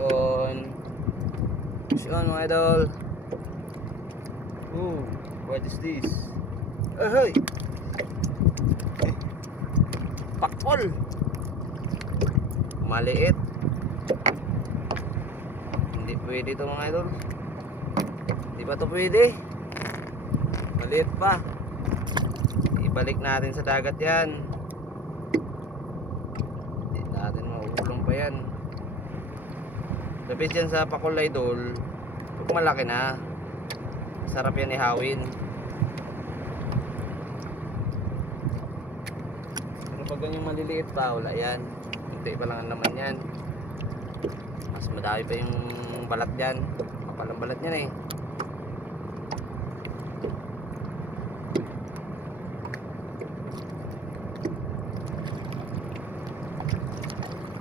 on. Push on mga idol. Ooh, what is this? Ahoy! Pakol! Maliit. Hindi pwede ito mga idol. Hindi pa ito pwede. Maliit pa. Ibalik natin sa dagat yan. Hindi natin mauulong pa yan. Lapit yan sa pakol idol. Pag malaki na, sarap yan ihawin. Pero pag ganyang maliliit pa, wala yan. Hindi pa lang ang laman yan. Mas madami pa yung balat dyan. Kapal ang balat yan eh.